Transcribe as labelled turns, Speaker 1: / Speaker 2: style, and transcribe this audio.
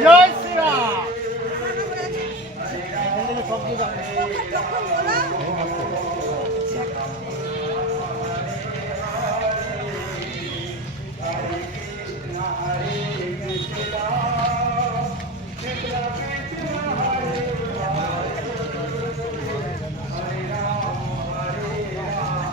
Speaker 1: জয়